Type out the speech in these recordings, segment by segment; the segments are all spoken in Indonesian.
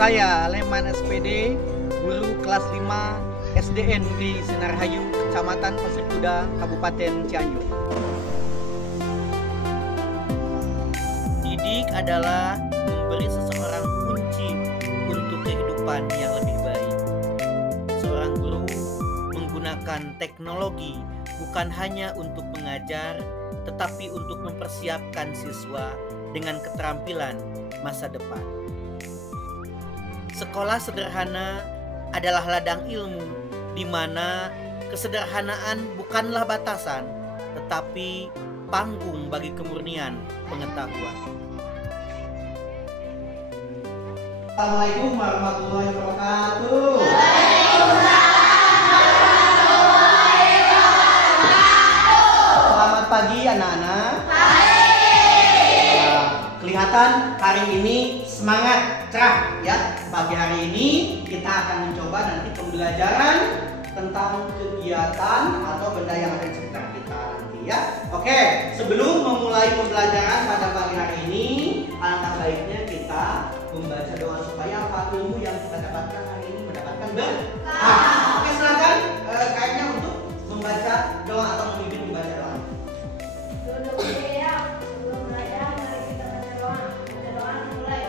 Saya Leman SPD, guru kelas 5 SDN di Sinarhayu, Kecamatan Pasir Kuda, Kabupaten Cianjur. Didik adalah memberi seseorang kunci untuk kehidupan yang lebih baik. Seorang guru menggunakan teknologi bukan hanya untuk mengajar, tetapi untuk mempersiapkan siswa dengan keterampilan masa depan. Sekolah sederhana adalah ladang ilmu, di mana kesederhanaan bukanlah batasan, tetapi panggung bagi kemurnian pengetahuan. Assalamualaikum warahmatullahi wabarakatuh. Selamat pagi anak-anak. Kelihatan hari ini semangat, cerah ya. Pagi hari ini kita akan mencoba nanti pembelajaran tentang kegiatan atau benda yang ada di sekitar kita nanti ya. Oke, sebelum memulai pembelajaran pada pagi hari ini, alangkah baiknya kita membaca doa supaya apa, ilmu yang kita dapatkan hari ini mendapatkan berkah. Oke, silakan kayaknya untuk membaca doa atau memimpin membaca doa. Duduk ya, sebelum belajar mari kita baca doa. Baca doa mulai.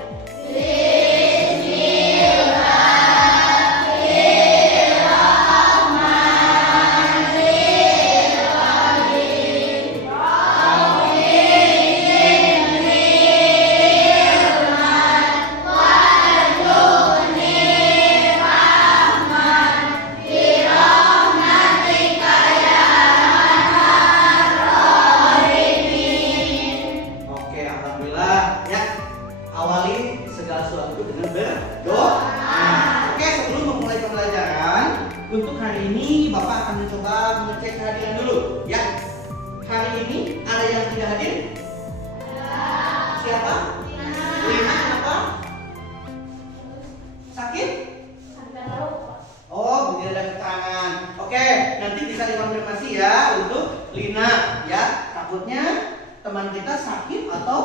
Untuk hari ini Bapak akan mencoba mengecek kehadiran dulu ya. Hari ini ada yang tidak hadir? Siapa? Lina. Apa? Sakit? Oh, tidak ada keterangan. Oke, nanti bisa dikonfirmasi ya untuk Lina ya. Takutnya teman kita sakit atau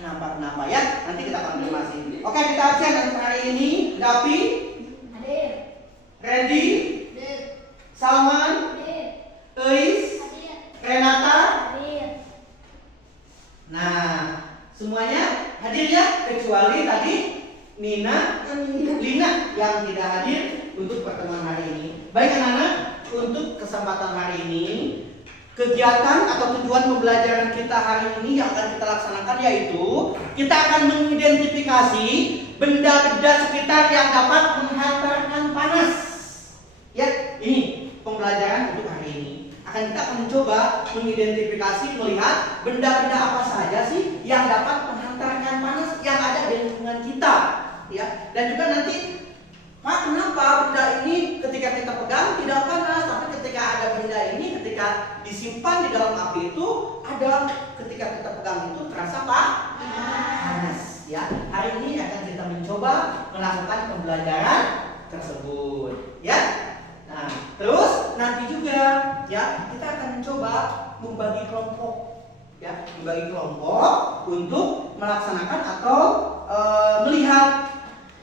kenapa ya. Nanti kita konfirmasi. Oke, kita absen untuk hari ini. Dapi? Hadir. Randy? Salman, Eis, Renata. Nah, semuanya hadir ya, kecuali tadi Nina, Lina yang tidak hadir untuk pertemuan hari ini. Baik anak-anak, untuk kesempatan hari ini, kegiatan atau tujuan pembelajaran kita hari ini yang akan kita laksanakan yaitu kita akan mengidentifikasi benda-benda sekitar yang dapat menghantarkan panas. Ya, ini pembelajaran untuk hari ini. Kita akan mencoba mengidentifikasi, melihat benda-benda apa saja sih yang dapat menghantarkan panas yang ada di lingkungan kita, ya. Dan juga nanti, Pak, kenapa benda ini ketika kita pegang tidak panas, tapi ketika ada benda ini ketika disimpan di dalam api itu ada ketika kita pegang itu terasa panas, ya. Hari ini akan kita mencoba melakukan pembelajaran tersebut, ya. Nah, terus nanti juga ya kita akan mencoba membagi kelompok, ya, membagi kelompok untuk melaksanakan atau melihat,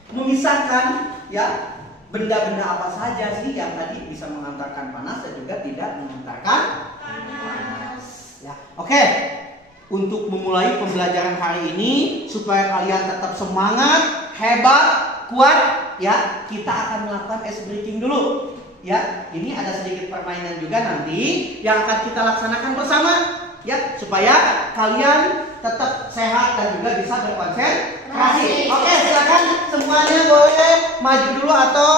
memisahkan ya benda-benda apa saja sih yang tadi bisa menghantarkan panas dan juga tidak menghantarkan panas. Ya, oke. Untuk memulai pembelajaran hari ini supaya kalian tetap semangat, hebat, kuat, ya, kita akan melakukan ice breaking dulu. Ya, ini ada sedikit permainan juga nanti yang akan kita laksanakan bersama ya, supaya kalian tetap sehat dan juga bisa berkonsentrasi. Oke, silakan semuanya boleh maju dulu atau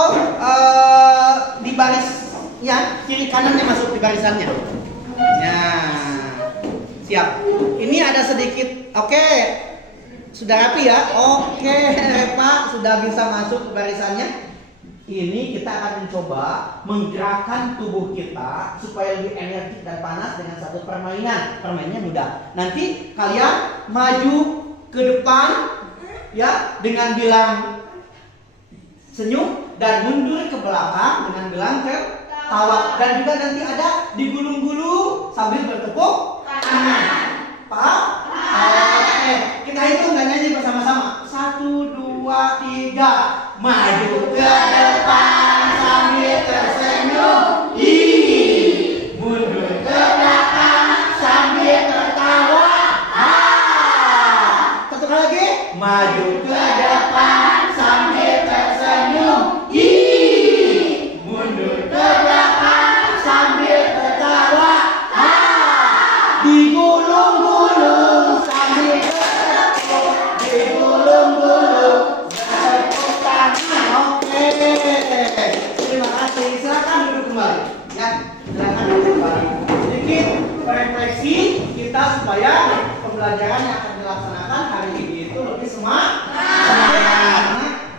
di baris ya, kiri kanannya masuk di barisannya. Ya, siap. Ini ada sedikit. Oke, sudah rapi ya. Oke, Pak sudah bisa masuk ke barisannya. Ini kita akan mencoba menggerakkan tubuh kita supaya lebih energik dan panas dengan satu permainan. Permainannya mudah. Nanti kalian maju ke depan ya dengan bilang senyum dan mundur ke belakang dengan bilang tertawa. Dan juga nanti ada digulung-gulung sambil bertepuk tangan. Paham? Oke, kita hitung dan nyanyi bersama-sama. 1, 2, 2, 3. Maju ke depan sambil tersenyum. Mundur ke belakang sambil tertawa. Satu kali lagi. Maju ke depan sambil tersenyum. Mundur ke belakang sambil tertawa. Digulung-gulung sambil bertepuk. Digulung-gulung bertepuk tangan. Oke. Terima kasih. Silakan duduk kembali. Ya, silakan duduk kembali. Sedikit refleksi kita supaya pembelajaran yang akan dilaksanakan hari ini itu lebih semangat.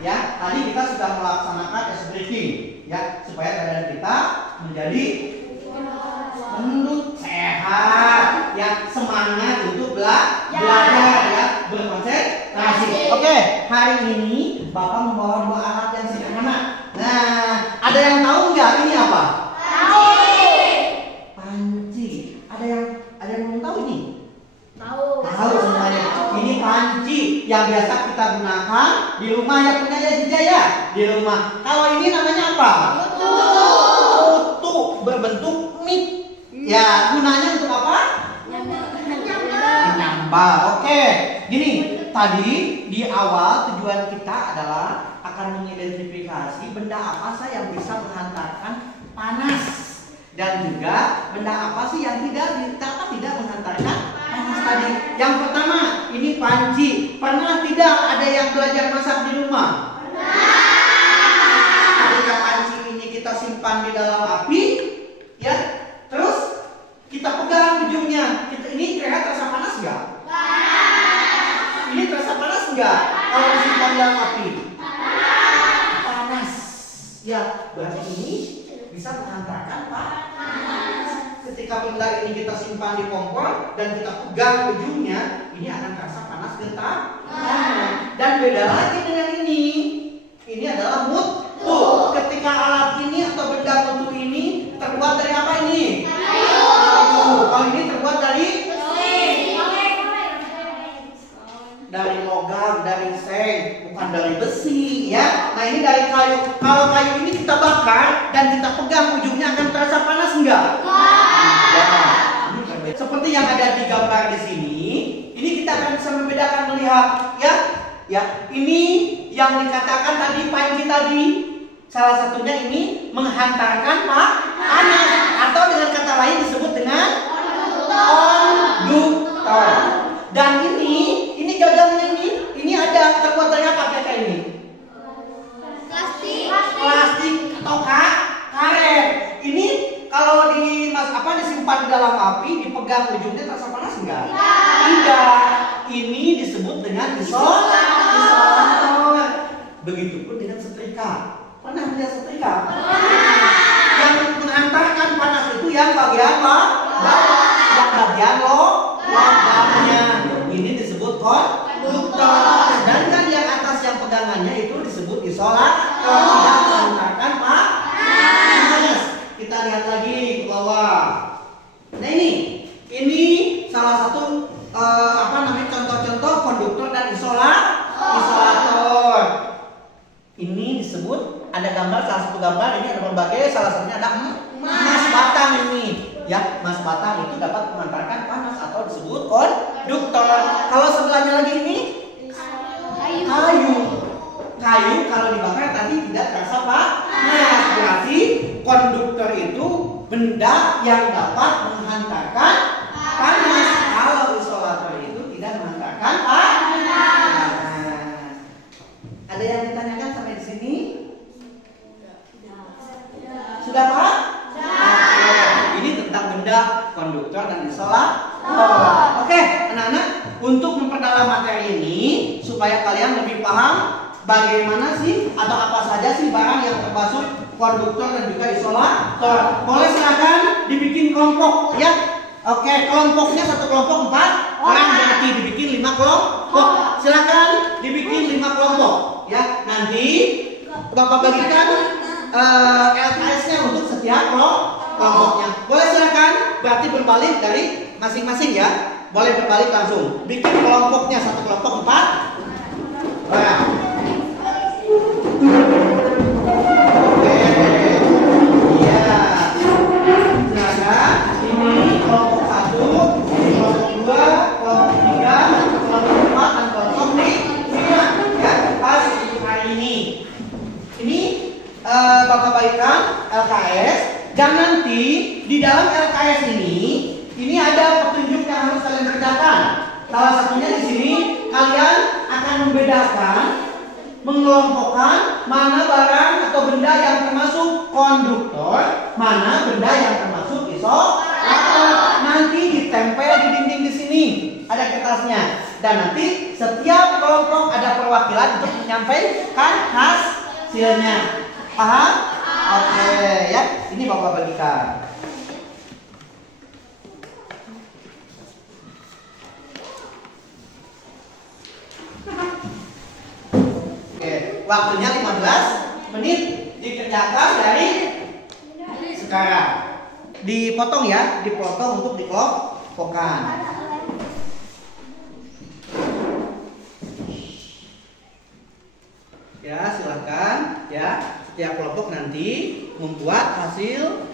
Ya, tadi kita sudah melaksanakan ice breathing, ya, supaya badan kita menjadi menurut sehat, ya, semangat untuk belajar, ya, berkonsentrasi. Oke, hari ini Bapak membawa 2 alat yang sederhana. Nah, ada yang tahu nggak ini apa? Panci. Ada yang belum tahu ini? Tahu semuanya. Ini panci yang biasa kita gunakan di rumah, ya, punya ya di rumah. Kalau ini namanya apa? Kutu berbentuk mic. Ya, gunanya untuk apa? Menyambal. Oke. Gini, tadi di awal tujuan kita adalah akan mengidentifikasi benda apa sih yang bisa menghantarkan panas, dan juga benda apa sih yang tidak menghantarkan panas tadi. Yang pertama, ini panci. Pernah tidak ada yang belajar masak di rumah? Ketika panci ini kita simpan di dalam api, ya, terus kita pegang ujungnya. Ini kira-kira terasa panas nggak? Ini terasa panas nggak kalau disimpan di dalam api? Panas. Ya, berarti ini bisa menghantarkan panas. Ketika benda ini kita simpan di kompor dan kita pegang ujungnya, ini akan terasa panas getah. Dan beda lagi dengan ini. Ini adalah mutu. Ketika alat ini atau benda mutu ini terbuat dari apa ini? Kalau ini terbuat dari logam, dari seng, bukan dari besi, ya. Nah, ini dari kayu. Kalau kayu ini kita bakar dan kita pegang ujungnya, akan terasa panas enggak? Ya. Seperti yang ada di gambar di sini, ini kita akan bisa membedakan, melihat, ya. Ya, ini yang dikatakan tadi panci tadi, salah satunya ini menghantarkan panas, atau dengan kata lain disebut dengan konduktor. Dan ini gagangnya ini ada terbuat dari apa kayak ini? Plastik atau karet. Ini kalau disimpan di dalam api, dipegang ujungnya terasa panas enggak? Tidak. Ini disebut dengan isolator. Begitupun dengan setrika. Pernah melihat setrika? Yang menghantarkan panas itu yang bagian bawah, yang bagian logamnya. Ini disebut konduktor. Sedangkan yang atas yang pegangannya itu disebut isolator, tidak menghantarkan panas. Kita lihat lagi ke bawah. Nah, ini salah satu contoh-contoh konduktor dan isolator. Ini disebut, ada gambar, salah satu gambar ini ada berbagai, salah satunya ada emas batang ini. Ya, emas batang itu dapat mengantarkan panas atau disebut konduktor. Kalau sebelahnya lagi ini kayu. Kayu kalau dibakar tadi tidak terasa panas. Berarti konduktor itu benda yang dapat menghantarkan panas. Kalau isolator itu tidak menghantarkan panas. Ada yang ditanyakan sampai di sini? Sudah Pak? Ini tentang benda konduktor dan isolator. Oke, anak-anak, untuk memperdalam materi ini supaya kalian lebih paham bagaimana sih atau apa saja sih barang yang termasuk konduktor dan juga isolator. Boleh silakan dibikin kelompok, ya. Oke, kelompoknya satu kelompok 4 orang, berarti dibikin 5 kelompok. Silakan dibikin 5 kelompok, ya. Nanti Bapak bagikan LKS-nya untuk setiap kelompoknya. Boleh silakan, berarti berbalik dari masing-masing, ya. Boleh berbalik langsung. Bikin kelompoknya satu kelompok 4 orang. Bapak bagikan LKS, dan nanti di dalam LKS ini ada petunjuk yang harus kalian kerjakan. Salah satunya di sini kalian akan membedakan, mengelompokkan mana barang atau benda yang termasuk konduktor, mana benda yang termasuk isolator. Nanti ditempel di dinding di sini, ada kertasnya. Dan nanti setiap kelompok ada perwakilan untuk menyampaikan hasilnya. Paham? Oke, ya. Ini Bapak bagikan. Oke, waktunya 15 menit, dikerjakan dari sekarang. Dipotong ya, dipotong untuk dikelompokkan. Ya, silahkan ya. Setiap kelompok nanti membuat hasil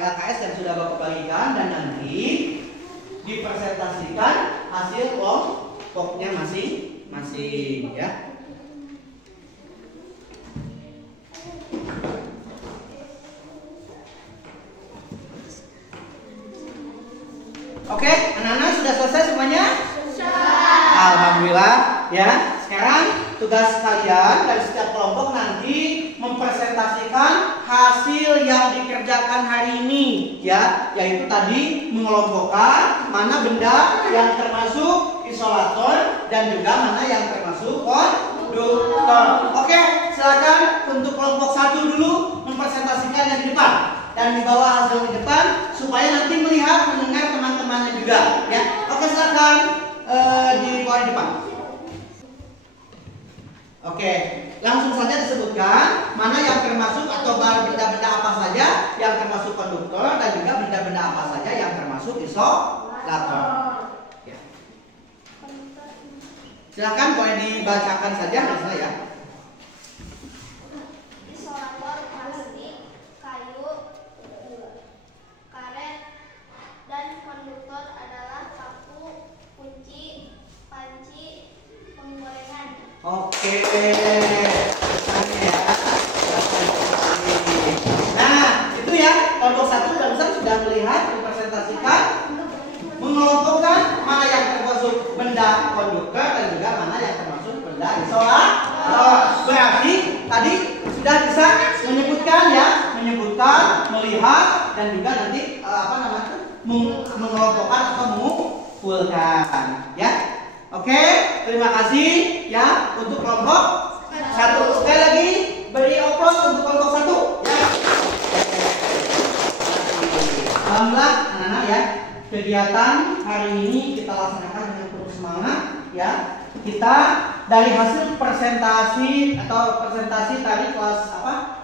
LKS yang sudah Bapak bagikan, dan nanti dipresentasikan hasil kelompoknya masing-masing ya. Oke, anak-anak sudah selesai semuanya? Alhamdulillah ya. Sekarang tugas kalian dari setiap kelompok nanti mempresentasikan hasil yang dikerjakan hari ini ya, yaitu tadi mengelompokkan mana benda yang termasuk isolator dan juga mana yang termasuk konduktor. Oke, silakan untuk kelompok 1 dulu mempresentasikan yang di depan dan dibawa hasil di depan supaya nanti melihat, mendengar teman-temannya juga ya. Oke, silakan dibawa di depan. Oke, langsung saja disebutkan mana yang termasuk atau benda-benda apa saja yang termasuk konduktor dan juga benda-benda apa saja yang termasuk isolator. Ya. Silakan boleh dibacakan saja dari saya ya. Isolator plastik, kayu, karet, dan konduktor adalah paku, kunci, panci, penggorengan. Oke, ya. Nah, itu ya kelompok 1 barusan sudah melihat dipresentasikan mengelompokkan mana yang termasuk benda konduktor dan juga mana yang termasuk benda isolator. Berarti tadi sudah bisa menyebutkan ya, melihat dan juga nanti mengelompokkan atau mengumpulkan ya. Oke, terima kasih ya untuk kelompok 1. Sekali lagi beri aplaus untuk kelompok 1 ya. Alhamdulillah anak-anak ya, kegiatan hari ini kita laksanakan dengan penuh semangat ya. Kita dari hasil presentasi tadi kelas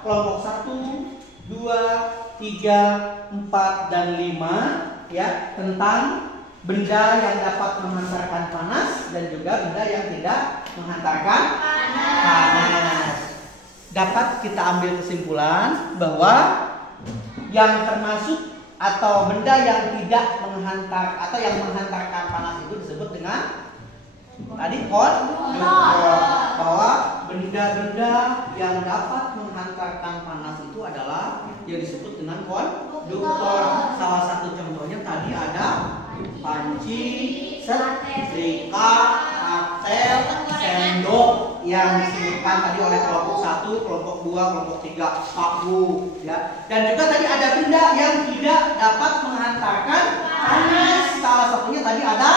kelompok 1, 2, 3, 4 dan 5 ya, tentang benda yang dapat menghantarkan panas dan juga benda yang tidak menghantarkan panas. Dapat kita ambil kesimpulan bahwa yang termasuk atau benda yang tidak menghantar atau yang menghantarkan panas itu disebut dengan tadi konduktor. Bahwa benda-benda yang dapat menghantarkan panas itu adalah yang disebut dengan konduktor. Salah satu contohnya tadi ada panci, setrika, katel, sendok yang disebutkan tadi oleh kelompok 1, kelompok 2, kelompok 3, paku ya. Dan juga tadi ada benda yang tidak dapat menghantarkan panas. Salah satunya tadi ada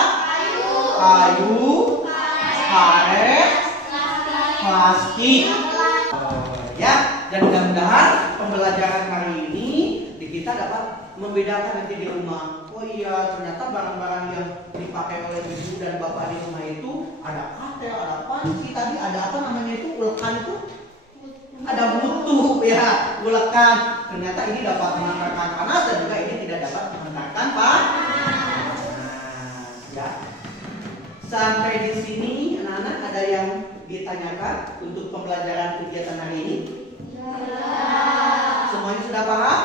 kayu, karet, plastik. Ya, dan mudah-mudahan pembelajaran hari ini kita dapat membedakan nanti di rumah. Oh iya, ternyata barang-barang yang dipakai oleh ibu dan bapak di rumah itu ada katel, ada panci, tadi ada apa namanya itu, ulekan itu, ada mutu ya, ulekan. Ternyata ini dapat menghantarkan panas dan juga ini tidak dapat menghantarkan panas. Nah, ya. Sampai di sini anak-anak ada yang ditanyakan untuk pembelajaran kegiatan hari ini? Semuanya sudah paham?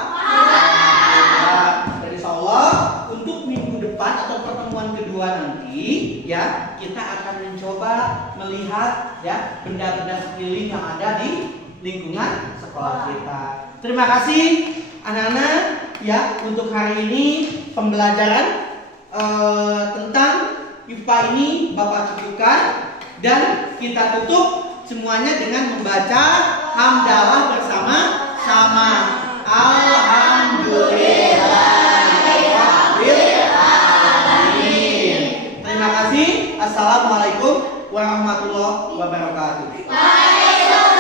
Dan insya Allah untuk minggu depan atau pertemuan kedua nanti ya, kita akan mencoba melihat ya benda-benda sekeliling yang ada di lingkungan sekolah kita. Terima kasih anak-anak ya untuk hari ini pembelajaran tentang IPA ini Bapak cukupkan dan kita tutup semuanya dengan membaca hamdalah bersama-sama. Alhamdulillahirrahmanirrahim. Terima kasih. Assalamualaikum warahmatullahi wabarakatuh. Waalaikumsalam.